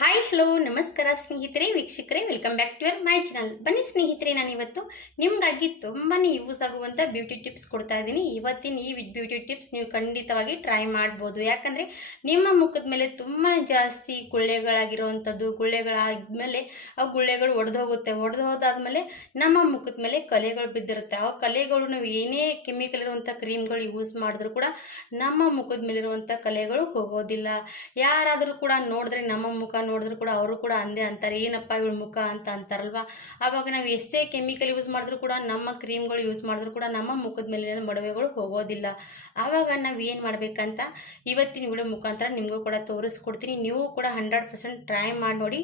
Hi hello ನಮಸ್ಕಾರ ಸ್ನೇಹಿತರೆ, ವೀಕ್ಷಕರೇ welcome back to your my channel ಬನ್ನಿ ಸ್ನೇಹಿತರೆ ನಾನು ಇವತ್ತು ನಿಮಗಾಗಿ ತುಂಬಾ ಯೂಸ್ ಆಗುವಂಥ ಬ್ಯೂಟಿ ಟಿಪ್ಸ್ ಕೊಡ್ತಾ ಇದ್ದೀನಿ. ಇವತ್ತಿನ ಈ ಬ್ಯೂಟಿ ಟಿಪ್ಸ್ ನೀವು ಖಂಡಿತವಾಗಿ ಟ್ರೈ ಮಾಡ್ಬೋದು. ಯಾಕಂದರೆ ನಿಮ್ಮ ಮುಖದ ಮೇಲೆ ತುಂಬಾ ಜಾಸ್ತಿ ಗುಳ್ಳೆಗಳಾಗಿರುವಂಥದ್ದು ಗುಳ್ಳೆಗಳಾದ್ಮೇಲೆ ಆ ಗುಳ್ಳೆಗಳು ಒಡೆದು ಹೋಗುತ್ತೆ ಒಡೆದು ಹೋದಾದ್ಮೇಲೆ ನಮ್ಮ ಮುಖದ ಮೇಲೆ ಕಲೆಗಳು ಬಿದ್ದಿರುತ್ತೆ. ಆ ಕಲೆಗಳು ನಾವು ಏನೇ ಕೆಮಿಕಲ್ ಇರುವಂಥ ಕ್ರೀಮ್ಗಳು ಯೂಸ್ ಮಾಡಿದ್ರು ಕೂಡ ನಮ್ಮ ಮುಖದ ಮೇಲಿರುವಂಥ ಕಲೆಗಳು ಹೋಗೋದಿಲ್ಲ. ಯಾರಾದರೂ ಕೂಡ ನೋಡಿದ್ರೆ ನಮ್ಮ ಮುಖ ನೋಡಿದ್ರು ಕೂಡ ಅವರು ಕೂಡ ಅಂದೇ ಅಂತಾರೆ, ಏನಪ್ಪ ಇವಳ ಮುಖ ಅಂತ ಅಂತಾರಲ್ವ? ಆವಾಗ ನಾವು ಎಷ್ಟೇ ಕೆಮಿಕಲ್ ಯೂಸ್ ಮಾಡಿದ್ರು ಕೂಡ ನಮ್ಮ ಕ್ರೀಮ್ಗಳು ಯೂಸ್ ಮಾಡಿದ್ರು ಕೂಡ ನಮ್ಮ ಮುಖದ ಮೇಲಿನ ಮೊಡವೆಗಳು ಹೋಗೋದಿಲ್ಲ. ಆವಾಗ ನಾವು ಏನು ಮಾಡಬೇಕಂತ ಇವತ್ತಿನ ವಿಡಿಯೋ ಮುಖಾಂತರ ನಿಮಗೂ ಕೂಡ ತೋರಿಸ್ಕೊಡ್ತೀನಿ. ನೀವು ಕೂಡ ಹಂಡ್ರೆಡ್ ಪರ್ಸೆಂಟ್ ಟ್ರೈ ಮಾಡಿ ನೋಡಿ,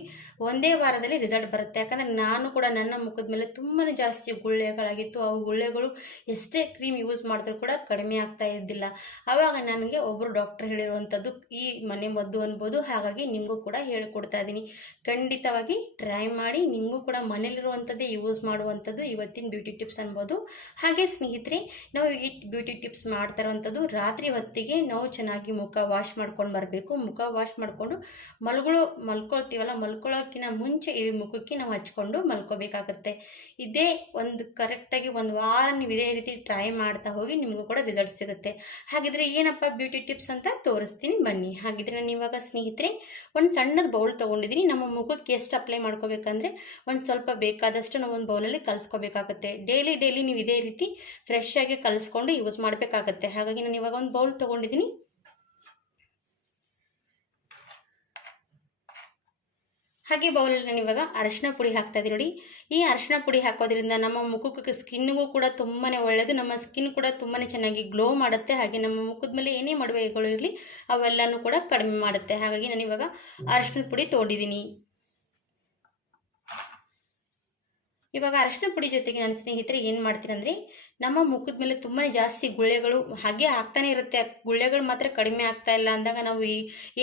ಒಂದೇ ವಾರದಲ್ಲಿ ರಿಸಲ್ಟ್ ಬರುತ್ತೆ. ಯಾಕಂದರೆ ನಾನು ಕೂಡ ನನ್ನ ಮುಖದ ಮೇಲೆ ತುಂಬಾ ಜಾಸ್ತಿ ಗುಳ್ಳೆಗಳಾಗಿತ್ತು. ಅವು ಗುಳ್ಳೆಗಳು ಎಷ್ಟೇ ಕ್ರೀಮ್ ಯೂಸ್ ಮಾಡಿದ್ರು ಕೂಡ ಕಡಿಮೆ ಆಗ್ತಾ ಇದ್ದಿಲ್ಲ. ಆವಾಗ ನನಗೆ ಒಬ್ಬರು ಡಾಕ್ಟರ್ ಹೇಳಿರುವಂಥದ್ದು ಈ ಮನೆ ಮದ್ದು ಅನ್ಬೋದು. ಹಾಗಾಗಿ ನಿಮಗೂ ಕೂಡ ಹೇಳಿಕೊಡ್ತಾ ಇದ್ದೀನಿ. ಖಂಡಿತವಾಗಿ ಟ್ರೈ ಮಾಡಿ, ನಿಮಗೂ ಕೂಡ ಮನೇಲಿರುವಂಥದ್ದೇ ಯೂಸ್ ಮಾಡುವಂಥದ್ದು ಇವತ್ತಿನ ಬ್ಯೂಟಿ ಟಿಪ್ಸ್ ಅನ್ಬೋದು. ಹಾಗೆ ಸ್ನೇಹಿತರೆ, ನಾವು ಈ ಬ್ಯೂಟಿ ಟಿಪ್ಸ್ ಮಾಡ್ತಾ ಇರೋವಂಥದ್ದು ರಾತ್ರಿ ಹೊತ್ತಿಗೆ ನಾವು ಚೆನ್ನಾಗಿ ಮುಖ ವಾಶ್ ಮಾಡ್ಕೊಂಡು ಬರಬೇಕು. ಮುಖ ವಾಶ್ ಮಾಡಿಕೊಂಡು ಮಲ್ಗಳು, ಮಲ್ಕೊಳ್ತೀವಲ್ಲ ಮಲ್ಕೊಳ್ಳೋಕ್ಕಿಂತ ಮುಂಚೆ ಇದು ಮುಖಕ್ಕೆ ನಾವು ಹಚ್ಕೊಂಡು ಮಲ್ಕೋಬೇಕಾಗತ್ತೆ. ಇದೇ ಒಂದು ಕರೆಕ್ಟಾಗಿ ಒಂದು ವಾರ ನೀವು ಇದೇ ರೀತಿ ಟ್ರೈ ಮಾಡ್ತಾ ಹೋಗಿ ನಿಮಗೂ ಕೂಡ ರಿಸಲ್ಟ್ ಸಿಗುತ್ತೆ. ಹಾಗಿದ್ರೆ ಏನಪ್ಪ ಬ್ಯೂಟಿ ಟಿಪ್ಸ್ ಅಂತ ತೋರಿಸ್ತೀನಿ. ಬನ್ನಿ. ಹಾಗಿದ್ರೆ ನಾನು ಇವಾಗ ಸ್ನೇಹಿತರೆ, ಒಂದು ಸಣ್ಣದು ಬೌಲ್ ತೊಗೊಂಡಿದ್ದೀನಿ ನಮ್ಮ ಮುಖಕ್ಕೆ ಎಷ್ಟು ಅಪ್ಲೈ ಮಾಡ್ಕೋಬೇಕಂದ್ರೆ ಒಂದು ಸ್ವಲ್ಪ ಬೇಕಾದಷ್ಟು ನಾವು ಒಂದು ಬೌಲಲ್ಲಿ ಕಲಿಸ್ಕೋಬೇಕಾಗತ್ತೆ. ಡೈಲಿ ಡೈಲಿ ನೀವು ಇದೇ ರೀತಿ ಫ್ರೆಶ್ ಆಗಿ ಕಲಿಸ್ಕೊಂಡು ಯೂಸ್ ಮಾಡಬೇಕಾಗತ್ತೆ. ಹಾಗಾಗಿ ನಾನು ಇವಾಗ ಒಂದು ಬೌಲ್ ತೊಗೊಂಡಿದ್ದೀನಿ ಹಾಗೆ ಬೌಲಲ್ಲಿ ನಾನು ಇವಾಗ ಅರಶಿನ ಪುಡಿ ಹಾಕ್ತಾ ಇದ್ದೀನಿ ನೋಡಿ. ಈ ಅರಶಿನ ಪುಡಿ ಹಾಕೋದ್ರಿಂದ ನಮ್ಮ ಮುಖಕ್ಕೆ ಸ್ಕಿನ್ಗೂ ಕೂಡ ತುಂಬಾ ಒಳ್ಳೆಯದು ನಮ್ಮ ಸ್ಕಿನ್ ಕೂಡ ತುಂಬಾ ಚೆನ್ನಾಗಿ ಗ್ಲೋ ಮಾಡುತ್ತೆ. ಹಾಗೆ ನಮ್ಮ ಮುಖದ ಮೇಲೆ ಏನೇ ಮಡುವೆಗಳು ಇರಲಿ, ಅವೆಲ್ಲನೂ ಕೂಡ ಕಡಿಮೆ ಮಾಡುತ್ತೆ. ಹಾಗಾಗಿ ನಾನು ಇವಾಗ ಅರಶಿನ ಪುಡಿ ತೊಗೊಂಡಿದ್ದೀನಿ. ಇವಾಗ ಅರಶಿನ ಪುಡಿ ಜೊತೆಗೆ ನನ್ನ ಸ್ನೇಹಿತರೆ ಏನು ಮಾಡ್ತೀನಿ ಅಂದರೆ ನಮ್ಮ ಮುಖದ ಮೇಲೆ ತುಂಬಾ ಜಾಸ್ತಿ ಗುಳ್ಳೆಗಳು ಹಾಗೆ ಆಗ್ತಾನೆ ಇರುತ್ತೆ. ಗುಳ್ಳೆಗಳು ಮಾತ್ರ ಕಡಿಮೆ ಆಗ್ತಾ ಇಲ್ಲ ಅಂದಾಗ ನಾವು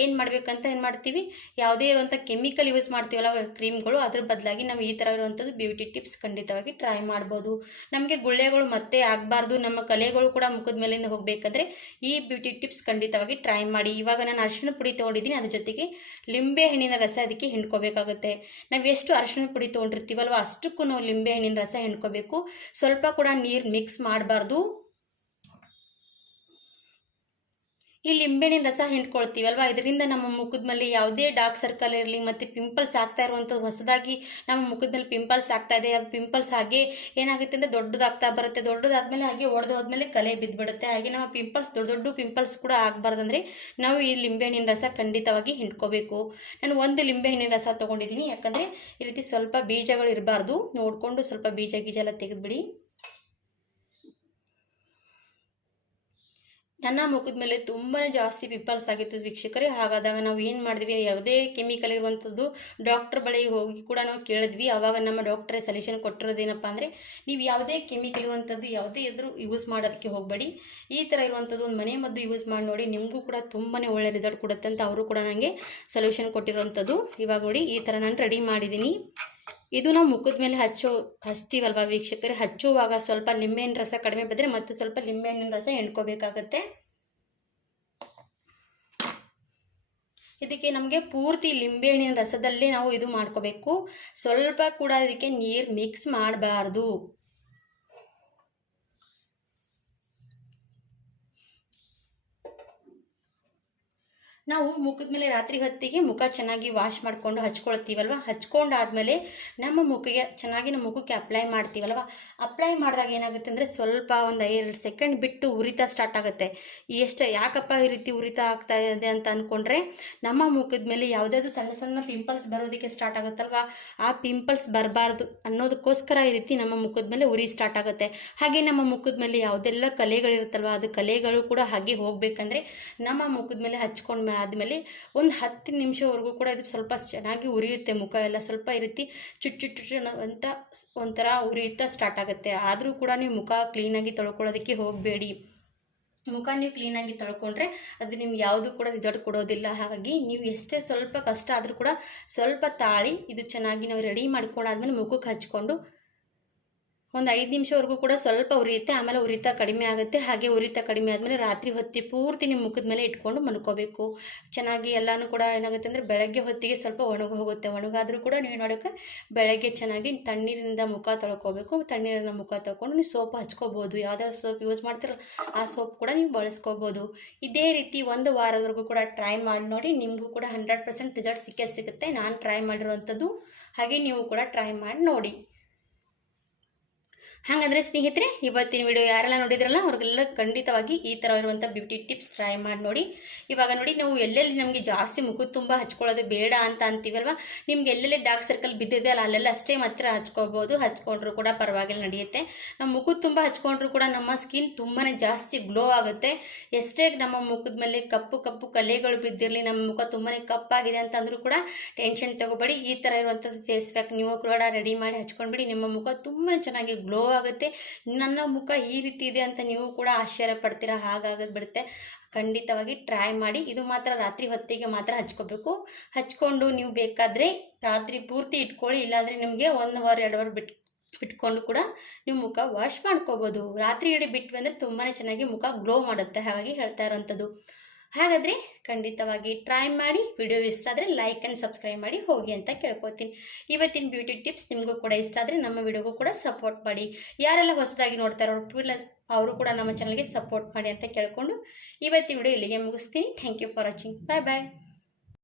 ಏನು ಮಾಡಬೇಕಂತ ಏನು ಮಾಡ್ತೀವಿ? ಯಾವುದೇ ಇರುವಂಥ ಕೆಮಿಕಲ್ ಯೂಸ್ ಮಾಡ್ತೀವಲ್ಲ ಕ್ರೀಮ್ಗಳು, ಅದ್ರ ಬದಲಾಗಿ ನಾವು ಈ ಥರ ಇರುವಂಥದ್ದು ಬ್ಯೂಟಿ ಟಿಪ್ಸ್ ಖಂಡಿತವಾಗಿ ಟ್ರೈ ಮಾಡ್ಬೋದು. ನಮಗೆ ಗುಳ್ಳೆಗಳು ಮತ್ತೆ ಆಗಬಾರ್ದು. ನಮ್ಮ ಕಲೆಗಳು ಕೂಡ ಮುಖದ ಮೇಲಿಂದ ಹೋಗಬೇಕಂದ್ರೆ ಈ ಬ್ಯೂಟಿ ಟಿಪ್ಸ್ ಖಂಡಿತವಾಗಿ ಟ್ರೈ ಮಾಡಿ. ಇವಾಗ ನಾನು ಅರಿಶಿನ ಪುಡಿ ತೊಗೊಂಡಿದ್ದೀನಿ. ಅದ್ರ ಜೊತೆಗೆ ಲಿಂಬೆ ಹಣ್ಣಿನ ರಸ ಅದಕ್ಕೆ ಹಿಂಡ್ಕೋಬೇಕಾಗುತ್ತೆ. ನಾವು ಎಷ್ಟು ಅರಿಶಿನ ಪುಡಿ ತೊಗೊಂಡಿರ್ತೀವಲ್ವ, ಅಷ್ಟಕ್ಕೂ ನಾವು ಲಿಂಬೆ ಹಣ್ಣಿನ ರಸ ಹಿಂಡ್ಕೋಬೇಕು. ಸ್ವಲ್ಪ ಕೂಡ ನೀರು ಮಾಡಬಾರ್ದು. ಈ ಲಿಂಬೆಹಣ್ಣಿನ ರಸ ಹಿಂಡ್ಕೊಳ್ತೀವಲ್ವ ಇದರಿಂದ ನಮ್ಮ ಮುಖದ ಮೇಲೆ ಯಾವುದೇ ಡಾರ್ಕ್ ಸರ್ಕಲ್ ಇರಲಿ ಮತ್ತು ಪಿಂಪಲ್ಸ್ ಆಗ್ತಾ ಇರುವಂಥದ್ದು ಹೊಸದಾಗಿ ನಮ್ಮ ಮುಖದ ಮೇಲೆ ಪಿಂಪಲ್ಸ್ ಆಗ್ತಾ ಇದೆ. ಅದು ಪಿಂಪಲ್ಸ್ ಹಾಗೆ ಏನಾಗುತ್ತೆ ಅಂದರೆ ದೊಡ್ಡದಾಗ್ತಾ ಬರುತ್ತೆ. ದೊಡ್ಡದಾದ್ಮೇಲೆ ಹಾಗೆ ಒಡೆದು ಹೋದ್ಮೇಲೆ ಕಲೆ ಬಿದ್ದುಬಿಡುತ್ತೆ ಹಾಗೆ ನಮ್ಮ ಪಿಂಪಲ್ಸ್ ದೊಡ್ಡ ದೊಡ್ಡ ಪಿಂಪಲ್ಸ್ ಕೂಡ ಆಗಬಾರ್ದಂದ್ರೆ ನಾವು ಈ ಲಿಂಬೆಹಣ್ಣಿನ ರಸ ಖಂಡಿತವಾಗಿ ಹಿಂಡ್ಕೋಬೇಕು. ನಾನು ಒಂದು ಲಿಂಬೆಹಣ್ಣಿನ ರಸ ತೊಗೊಂಡಿದ್ದೀನಿ. ಯಾಕಂದರೆ ಈ ರೀತಿ ಸ್ವಲ್ಪ ಬೀಜಗಳು ಇರಬಾರ್ದು. ನೋಡಿಕೊಂಡು ಸ್ವಲ್ಪ ಬೀಜ, ಗೀಜ ಎಲ್ಲ ತೆಗೆದುಬಿಡಿ. ನನ್ನ ಮುಖದ ಮೇಲೆ ತುಂಬಾ ಜಾಸ್ತಿ ಪಿಂಪಲ್ಸ್ ಆಗಿತ್ತು ವೀಕ್ಷಕರೇ. ಹಾಗಾದಾಗ ನಾವು ಏನು ಮಾಡಿದ್ವಿ? ಯಾವುದೇ ಕೆಮಿಕಲ್ ಇರುವಂಥದ್ದು ಡಾಕ್ಟ್ರ್ ಬಳಿಗೆ ಹೋಗಿ ಕೂಡ ನಾವು ಕೇಳಿದ್ವಿ. ಆವಾಗ ನಮ್ಮ ಡಾಕ್ಟ್ರೇ ಸೊಲ್ಯೂಷನ್ ಕೊಟ್ಟಿರೋದೇನಪ್ಪ ಅಂದರೆ, ನೀವು ಯಾವುದೇ ಕೆಮಿಕಲ್ ಇರುವಂಥದ್ದು ಯಾವುದೇ ಇದ್ರೂ ಯೂಸ್ ಮಾಡೋದಕ್ಕೆ ಹೋಗಬೇಡಿ. ಈ ಥರ ಇರುವಂಥದ್ದು ಒಂದು ಮನೆ ಮದ್ದು ಯೂಸ್ ಮಾಡಿ ನೋಡಿ, ನಿಮಗೂ ಕೂಡ ತುಂಬಾ ಒಳ್ಳೆ ರಿಸಲ್ಟ್ ಕೊಡುತ್ತೆ ಅಂತ ಅವರು ಕೂಡ ನನಗೆ ಸೊಲ್ಯೂಷನ್ ಕೊಟ್ಟಿರೋವಂಥದ್ದು ಇವಾಗ ನೋಡಿ, ಈ ಥರ ನಾನು ರೆಡಿ ಮಾಡಿದ್ದೀನಿ. ಇದು ನಾವು ಮುಖದ ಮೇಲೆ ಹಚ್ಚೋ, ಹಚ್ತೀವಲ್ವ ವೀಕ್ಷಕರು? ಹಚ್ಚುವಾಗ ಸ್ವಲ್ಪ ಲಿಂಬೆಹಣ್ಣಿನ ರಸ ಕಡಿಮೆ ಬಂದರೆ ಮತ್ತು ಸ್ವಲ್ಪ ಲಿಂಬೆಹಣ್ಣಿನ ರಸ ಎಣ್ಕೋಬೇಕಾಗತ್ತೆ. ಇದಕ್ಕೆ ನಮಗೆ ಪೂರ್ತಿ ಲಿಂಬೆಹಣ್ಣಿನ ರಸದಲ್ಲೇ ನಾವು ಇದು ಮಾಡ್ಕೋಬೇಕು. ಸ್ವಲ್ಪ ಕೂಡ ಇದಕ್ಕೆ ನೀರು ಮಿಕ್ಸ್ ಮಾಡಬಾರ್ದು. ನಾವು ಮುಖದ ಮೇಲೆ ರಾತ್ರಿ ಹೊತ್ತಿಗೆ ಮುಖ ಚೆನ್ನಾಗಿ ವಾಶ್ ಮಾಡಿಕೊಂಡು ಹಚ್ಕೊಳ್ತೀವಲ್ವ? ಹಚ್ಕೊಂಡಾದ್ಮೇಲೆ ನಮ್ಮ ಮುಖಕ್ಕೆ ಚೆನ್ನಾಗಿ ನಮ್ಮ ಮುಖಕ್ಕೆ ಅಪ್ಲೈ ಮಾಡ್ತೀವಲ್ವ? ಅಪ್ಲೈ ಮಾಡಿದಾಗ ಏನಾಗುತ್ತೆ ಅಂದರೆ ಸ್ವಲ್ಪ ಒಂದು ಎರಡು ಸೆಕೆಂಡ್ ಬಿಟ್ಟು ಉರಿತಾ ಸ್ಟಾರ್ಟ್ ಆಗುತ್ತೆ. ಎಷ್ಟು ಯಾಕಪ್ಪ ಈ ರೀತಿ ಉರಿತಾ ಆಗ್ತಾ ಇದೆ ಅಂತ ಅಂದ್ಕೊಂಡ್ರೆ ನಮ್ಮ ಮುಖದ ಮೇಲೆ ಯಾವುದಾದ್ರು ಸಣ್ಣ ಸಣ್ಣ ಪಿಂಪಲ್ಸ್ ಬರೋದಕ್ಕೆ ಸ್ಟಾರ್ಟ್ ಆಗುತ್ತಲ್ವ? ಆ ಪಿಂಪಲ್ಸ್ ಬರಬಾರ್ದು ಅನ್ನೋದಕ್ಕೋಸ್ಕರ ಈ ರೀತಿ ನಮ್ಮ ಮುಖದ ಮೇಲೆ ಉರಿ ಸ್ಟಾರ್ಟ್ ಆಗುತ್ತೆ. ಹಾಗೆ ನಮ್ಮ ಮುಖದ ಮೇಲೆ ಯಾವುದೆಲ್ಲ ಕಲೆಗಳಿರುತ್ತಲ್ವ, ಅದು ಕಲೆಗಳು ಕೂಡ ಹಾಗೆ ಹೋಗಬೇಕಂದ್ರೆ ನಮ್ಮ ಮುಖದ ಮೇಲೆ ಹಚ್ಕೊಂಡು ಆದಮೇಲೆ ಒಂದು ಹತ್ತು ನಿಮಿಷವರೆಗೂ ಕೂಡ ಇದು ಸ್ವಲ್ಪ ಚೆನ್ನಾಗಿ ಉರಿಯುತ್ತೆ, ಮುಖ ಎಲ್ಲ ಸ್ವಲ್ಪ ಈ ರೀತಿ ಚುಟ್ ಚುಟ್ ಅಂತ ಒಂಥರ ಉರಿಯುತ್ತಾ ಸ್ಟಾರ್ಟ್ ಆಗುತ್ತೆ. ಆದರೂ ಕೂಡ ನೀವು ಮುಖ ಕ್ಲೀನಾಗಿ ತೊಳ್ಕೊಳ್ಳೋದಕ್ಕೆ ಹೋಗಬೇಡಿ. ಮುಖ ನೀವು ಕ್ಲೀನಾಗಿ ತೊಳ್ಕೊಂಡ್ರೆ ಅದು ನಿಮ್ಗೆ ಯಾವುದು ಕೂಡ ರಿಸಲ್ಟ್ ಕೊಡೋದಿಲ್ಲ. ಹಾಗಾಗಿ ನೀವು ಎಷ್ಟೇ ಸ್ವಲ್ಪ ಕಷ್ಟ ಆದರೂ ಕೂಡ ಸ್ವಲ್ಪ ತಾಳಿ ಇದು ಚೆನ್ನಾಗಿ ನಾವು ರೆಡಿ ಮಾಡ್ಕೊಂಡಾದ್ಮೇಲೆ ಮುಖಕ್ಕೆ ಹಚ್ಕೊಂಡು ಒಂದು ಐದು ನಿಮಿಷವರೆಗೂ ಕೂಡ ಸ್ವಲ್ಪ ಉರಿಯುತ್ತೆ, ಆಮೇಲೆ ಉರಿತ ಕಡಿಮೆ ಆಗುತ್ತೆ. ಹಾಗೆ ಉರಿತ ಕಡಿಮೆ ಆದಮೇಲೆ ರಾತ್ರಿ ಹೊತ್ತಿ ಪೂರ್ತಿ ನಿಮ್ಮ ಮುಖದ ಮೇಲೆ ಇಟ್ಕೊಂಡು ಮಲ್ಕೋಬೇಕು. ಚೆನ್ನಾಗಿ ಎಲ್ಲನೂ ಕೂಡ ಏನಾಗುತ್ತೆ ಅಂದರೆ ಬೆಳಗ್ಗೆ ಹೊತ್ತಿಗೆ ಸ್ವಲ್ಪ ಒಣಗಿ ಹೋಗುತ್ತೆ. ಒಣಗಾದರೂ ಕೂಡ ನೀವು ನೋಡೋಕೆ ಬೆಳಗ್ಗೆ ಚೆನ್ನಾಗಿ ತಣ್ಣೀರಿಂದ ಮುಖ ತೊಳ್ಕೊಬೇಕು. ತಣ್ಣೀರಿಂದ ಮುಖ ತೊಳ್ಕೊಂಡು ನೀವು ಸೋಪ್ ಹಚ್ಕೋಬೋದು. ಯಾವುದಾದ್ರು ಸೋಪ್ ಯೂಸ್ ಮಾಡ್ತಿರಲ್ಲ, ಆ ಸೋಪ್ ಕೂಡ ನೀವು ಬಳಸ್ಕೋಬೋದು. ಇದೇ ರೀತಿ ಒಂದು ವಾರದವರೆಗೂ ಕೂಡ ಟ್ರೈ ಮಾಡಿ ನೋಡಿ. ನಿಮಗೂ ಕೂಡ ಹಂಡ್ರೆಡ್ ಪರ್ಸೆಂಟ್ ರಿಸಲ್ಟ್ ಸಿಕ್ಕೇ ಸಿಗುತ್ತೆ. ನಾನು ಟ್ರೈ ಮಾಡಿರುವಂಥದ್ದು ಹಾಗೆ ನೀವು ಕೂಡ ಟ್ರೈ ಮಾಡಿ ನೋಡಿ. ಹಾಗಾದರೆ ಸ್ನೇಹಿತರೆ, ಇವತ್ತಿನ ವಿಡಿಯೋ ಯಾರೆಲ್ಲ ನೋಡಿದ್ರಲ್ಲ, ಅವ್ರಿಗೆಲ್ಲ ಖಂಡಿತವಾಗಿ ಈ ಥರ ಇರುವಂಥ ಬ್ಯೂಟಿ ಟಿಪ್ಸ್ ಟ್ರೈ ಮಾಡಿ ನೋಡಿ. ಇವಾಗ ನೋಡಿ, ನಾವು ಎಲ್ಲೆಲ್ಲಿ ನಮಗೆ ಜಾಸ್ತಿ ಮುಖದ ತುಂಬ ಹಚ್ಕೊಳ್ಳೋದು ಬೇಡ ಅಂತ ಅಂತೀವಲ್ವ? ನಿಮ್ಗೆ ಎಲ್ಲೆಲ್ಲಿ ಡಾರ್ಕ್ ಸರ್ಕಲ್ ಬಿದ್ದಿದೆ ಅಲ್ಲ, ಅಲ್ಲೆಲ್ಲ ಅಷ್ಟೇ ಮಾತ್ರ ಹಚ್ಕೋಬೋದು, ಹಚ್ಕೊಂಡ್ರು ಕೂಡ ಪರವಾಗಿಲ್ಲ ನಡೆಯುತ್ತೆ. ನಮ್ಮ ಮುಖದ ತುಂಬ ಹಚ್ಕೊಂಡ್ರು ಕೂಡ ನಮ್ಮ ಸ್ಕಿನ್ ತುಂಬಾ ಜಾಸ್ತಿ ಗ್ಲೋ ಆಗುತ್ತೆ. ಎಷ್ಟೇ ನಮ್ಮ ಮುಖದ ಮೇಲೆ ಕಪ್ಪು ಕಪ್ಪು ಕಲೆಗಳು ಬಿದ್ದಿರಲಿ, ನಮ್ಮ ಮುಖ ತುಂಬಾ ಕಪ್ಪಾಗಿದೆ ಅಂತಂದ್ರೂ ಕೂಡ ಟೆನ್ಷನ್ ತಗೋಬೇಡಿ. ಈ ಥರ ಇರುವಂಥದ್ದು ಫೇಸ್ ಪ್ಯಾಕ್ ನೀವು ಕೂಡ ರೆಡಿ ಮಾಡಿ ಹಚ್ಕೊಂಡ್ಬಿಡಿ. ನಿಮ್ಮ ಮುಖ ತುಂಬಾ ಚೆನ್ನಾಗಿ ಗ್ಲೋ ಆಗುತ್ತೆ ನನ್ನ ಮುಖ ಈ ರೀತಿ ಇದೆ ಅಂತ ನೀವು ಕೂಡ ಆಶ್ಚರ್ಯ ಪಡ್ತೀರಾ ಹಾಗಾಗದ್ ಬಿಡುತ್ತೆ. ಖಂಡಿತವಾಗಿ ಟ್ರೈ ಮಾಡಿ. ಇದು ಮಾತ್ರ ರಾತ್ರಿ ಹೊತ್ತಿಗೆ ಮಾತ್ರ ಹಚ್ಕೋಬೇಕು. ಹಚ್ಕೊಂಡು ನೀವು ಬೇಕಾದರೆ ರಾತ್ರಿ ಪೂರ್ತಿ ಇಟ್ಕೊಳ್ಳಿ. ಇಲ್ಲಾಂದರೆ ನಿಮಗೆ ಒಂದು ಅವರ್ ಎರಡು ಅವರ್ ಬಿಟ್ಟು ಬಿಟ್ಕೊಂಡು ಕೂಡ ನೀವು ಮುಖ ವಾಶ್ ಮಾಡ್ಕೋಬೋದು. ರಾತ್ರಿ ಇಡೀ ಬಿಟ್ಟು ಅಂದರೆ ತುಂಬಾ ಚೆನ್ನಾಗಿ ಮುಖ ಗ್ಲೋ ಮಾಡುತ್ತೆ. ಹಾಗಾಗಿ ಹೇಳ್ತಾ ಇರೋವಂಥದ್ದು ಹಾಗಾದರೆ ಖಂಡಿತವಾಗಿ ಟ್ರೈ ಮಾಡಿ ವಿಡಿಯೋ ಇಷ್ಟ ಆದರೆ ಲೈಕ್ ಆ್ಯಂಡ್ ಸಬ್ಸ್ಕ್ರೈಬ್ ಮಾಡಿ ಹೋಗಿ ಅಂತ ಕೇಳ್ಕೊತೀನಿ. ಇವತ್ತಿನ ಬ್ಯೂಟಿ ಟಿಪ್ಸ್ ನಿಮಗೂ ಕೂಡ ಇಷ್ಟ ಆದರೆ ನಮ್ಮ ವಿಡಿಯೋಗೂ ಕೂಡ ಸಪೋರ್ಟ್ ಮಾಡಿ. ಯಾರೆಲ್ಲ ಹೊಸದಾಗಿ ನೋಡ್ತಾರೋ ಅವರು ಕೂಡ ನಮ್ಮ ಚಾನಲ್ಗೆ ಸಪೋರ್ಟ್ ಮಾಡಿ ಅಂತ ಕೇಳಿಕೊಂಡು ಇವತ್ತಿನ ವಿಡಿಯೋ ಇಲ್ಲಿಗೆ ಮುಗಿಸ್ತೀನಿ. Thank you for watching bye bye